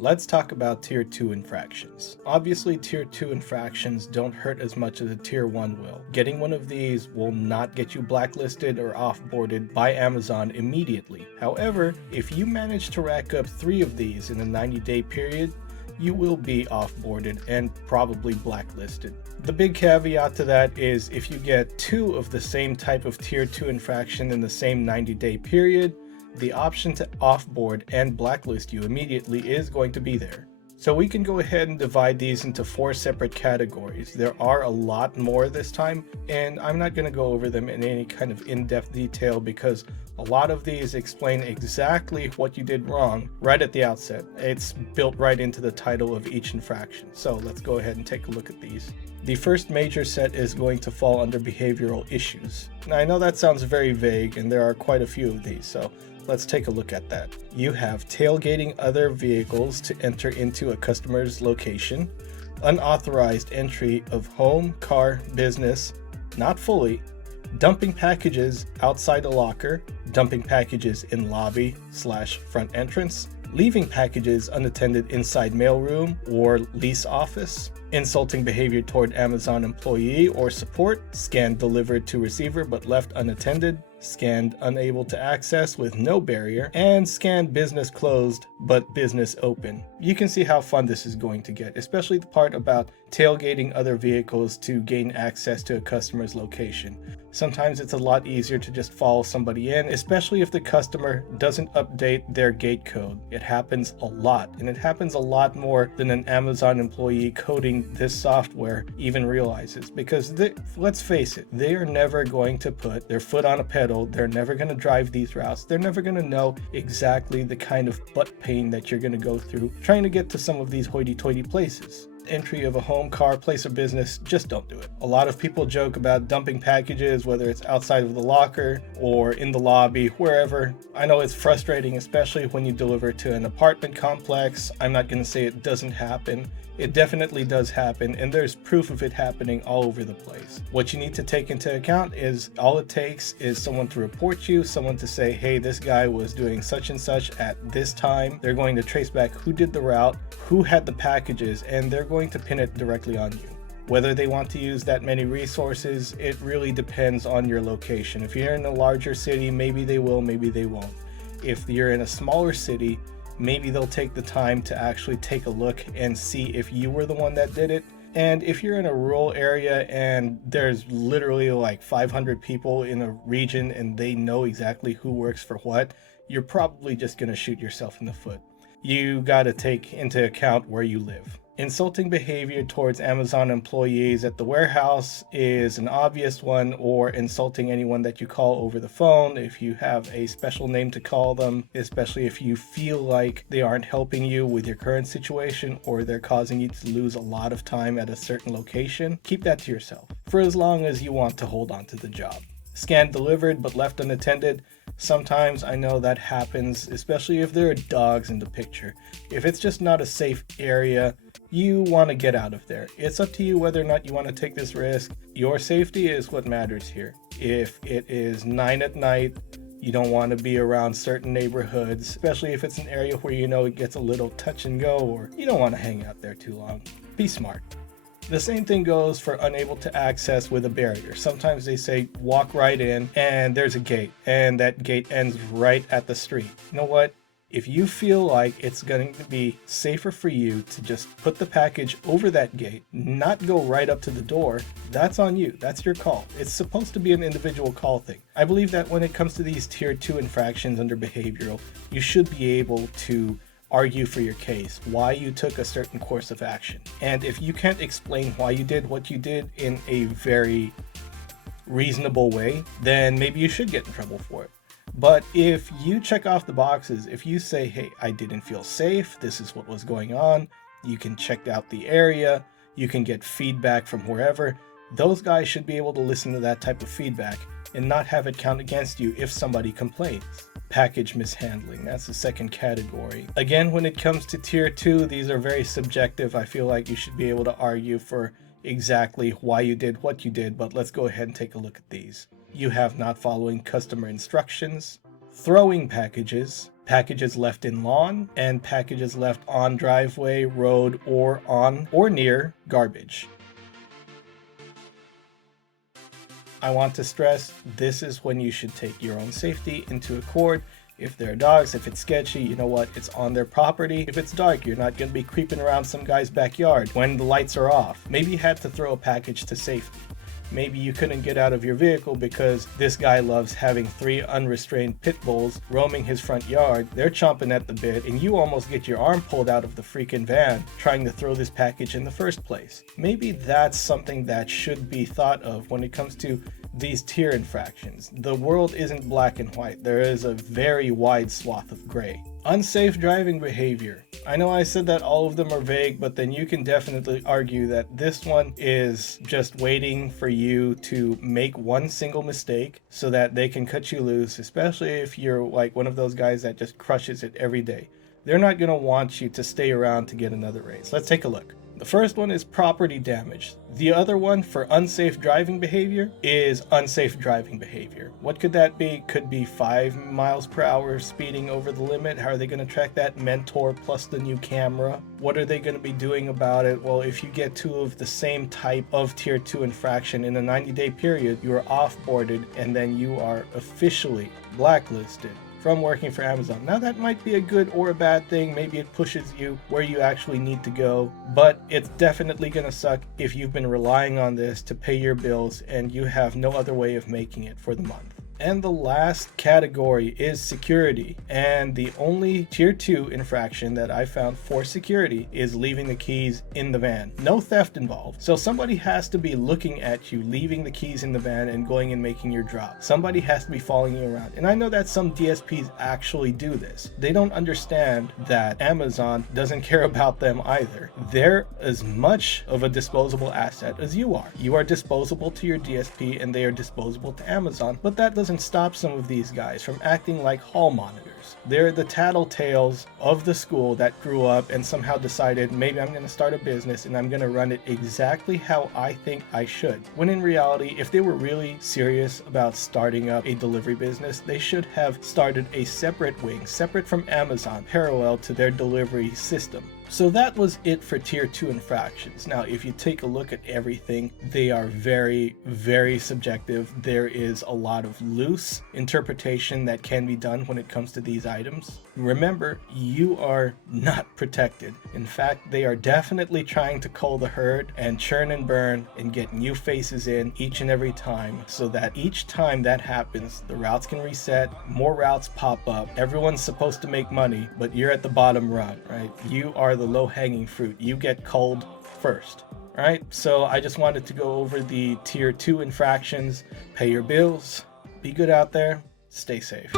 Let's talk about Tier 2 infractions. Obviously, Tier 2 infractions don't hurt as much as a Tier 1 will. Getting one of these will not get you blacklisted or offboarded by Amazon immediately. However, if you manage to rack up 3 of these in a 90-day period, you will be offboarded and probably blacklisted. The big caveat to that is if you get 2 of the same type of Tier 2 infraction in the same 90-day period, the option to offboard and blacklist you immediately is going to be there. So we can go ahead and divide these into 4 separate categories. There are a lot more this time, and I'm not going to go over them in any kind of in-depth detail because a lot of these explain exactly what you did wrong right at the outset. It's built right into the title of each infraction. So let's go ahead and take a look at these. The first major set is going to fall under behavioral issues. Now I know that sounds very vague and there are quite a few of these, so let's take a look at that. You have tailgating other vehicles to enter into a customer's location, unauthorized entry of home, car, business, not fully, dumping packages outside a locker, dumping packages in lobby/front entrance, leaving packages unattended inside mailroom or lease office, insulting behavior toward Amazon employee or support, scan delivered to receiver but left unattended, scanned unable to access with no barrier, and scanned business closed but business open. You can see how fun this is going to get, especially the part about tailgating other vehicles to gain access to a customer's location. Sometimes it's a lot easier to just follow somebody in, especially if the customer doesn't update their gate code. It happens a lot, and it happens a lot more than an Amazon employee coding this software even realizes, because let's face it, they are never going to put their foot on a pedal. They're never going to drive these routes. They're never going to know exactly the kind of butt pain that you're going to go through trying to get to some of these hoity-toity places. Entry of a home, car, place of business, just don't do it. A lot of people joke about dumping packages, whether it's outside of the locker or in the lobby, wherever. I know it's frustrating, especially when you deliver to an apartment complex. I'm not going to say it doesn't happen. It definitely does happen, and there's proof of it happening all over the place. What you need to take into account is all it takes is someone to report you, someone to say, hey, this guy was doing such and such at this time. They're going to trace back who did the route, who had the packages, and they're going to pin it directly on you. Whether they want to use that many resources, it really depends on your location. If you're in a larger city, maybe they will, maybe they won't. If you're in a smaller city, maybe they'll take the time to actually take a look and see if you were the one that did it. And if you're in a rural area and there's literally like 500 people in a region and they know exactly who works for what, you're probably just going to shoot yourself in the foot. You got to take into account where you live. Insulting behavior towards Amazon employees at the warehouse is an obvious one, or insulting anyone that you call over the phone if you have a special name to call them, especially if you feel like they aren't helping you with your current situation or they're causing you to lose a lot of time at a certain location. Keep that to yourself for as long as you want to hold on to the job. Scan delivered but left unattended. Sometimes I know that happens, especially if there are dogs in the picture. If it's just not a safe area, you want to get out of there. It's up to you whether or not you want to take this risk. Your safety is what matters here. If it is 9 at night, you don't want to be around certain neighborhoods, especially if it's an area where you know it gets a little touch and go, or you don't want to hang out there too long. Be smart. The same thing goes for unable to access with a barrier. Sometimes they say walk right in and there's a gate and that gate ends right at the street. You know what? If you feel like it's going to be safer for you to just put the package over that gate, not go right up to the door, that's on you. That's your call. It's supposed to be an individual call thing. I believe that when it comes to these tier 2 infractions under behavioral, you should be able to argue for your case, why you took a certain course of action. And if you can't explain why you did what you did in a very reasonable way, then maybe you should get in trouble for it. But if you check off the boxes, if you say, hey, I didn't feel safe, this is what was going on, you can check out the area, you can get feedback from wherever, those guys should be able to listen to that type of feedback and not have it count against you if somebody complains. Package mishandling, that's the second category. Again, when it comes to tier 2, these are very subjective. I feel like you should be able to argue for exactly why you did what you did, but let's go ahead and take a look at these. You have not following customer instructions, throwing packages, packages left in lawn, and packages left on driveway, road, or on or near garbage. I want to stress, this is when you should take your own safety into accord. If there are dogs, if it's sketchy, you know what, it's on their property. If it's dark, you're not going to be creeping around some guy's backyard when the lights are off. Maybe you had to throw a package to safety. Maybe you couldn't get out of your vehicle because this guy loves having 3 unrestrained pit bulls roaming his front yard. They're chomping at the bit and you almost get your arm pulled out of the freaking van trying to throw this package in the first place. Maybe that's something that should be thought of when it comes to these tier infractions. The world isn't black and white. There is a very wide swath of gray. Unsafe driving behavior. I know I said that all of them are vague, but then you can definitely argue that this one is just waiting for you to make one single mistake so that they can cut you loose, especially if you're like one of those guys that just crushes it every day. They're not going to want you to stay around to get another raise. Let's take a look. The first one is property damage. The other one for unsafe driving behavior is unsafe driving behavior. What could that be? Could be 5 miles per hour speeding over the limit. How are they going to track that? Mentor plus the new camera. What are they going to be doing about it? Well, if you get 2 of the same type of tier 2 infraction in a 90-day period, you are off-boarded and then you are officially blacklisted from working for Amazon. Now that might be a good or a bad thing. Maybe it pushes you where you actually need to go, but it's definitely gonna suck if you've been relying on this to pay your bills and you have no other way of making it for the month. And the last category is security. And the only tier 2 infraction that I found for security is leaving the keys in the van. No theft involved. So somebody has to be looking at you, leaving the keys in the van and going and making your drop. Somebody has to be following you around. And I know that some DSPs actually do this. They don't understand that Amazon doesn't care about them either. They're as much of a disposable asset as you are. You are disposable to your DSP and they are disposable to Amazon, but that doesn't stop some of these guys from acting like hall monitors. They're the tattletales of the school that grew up and somehow decided, maybe I'm going to start a business and I'm going to run it exactly how I think I should. When in reality, if they were really serious about starting up a delivery business, they should have started a separate wing, separate from Amazon, parallel to their delivery system. So that was it for tier 2 infractions. Now, if you take a look at everything, they are very, very subjective. There is a lot of loose interpretation that can be done when it comes to these items. Remember, you are not protected. In fact, they are definitely trying to cull the herd and churn and burn and get new faces in each and every time, so that each time that happens, the routes can reset, more routes pop up. Everyone's supposed to make money, but you're at the bottom run, right? You are the low-hanging fruit. You get culled first. All right, so I just wanted to go over the tier 2 infractions. Pay your bills, be good out there, stay safe.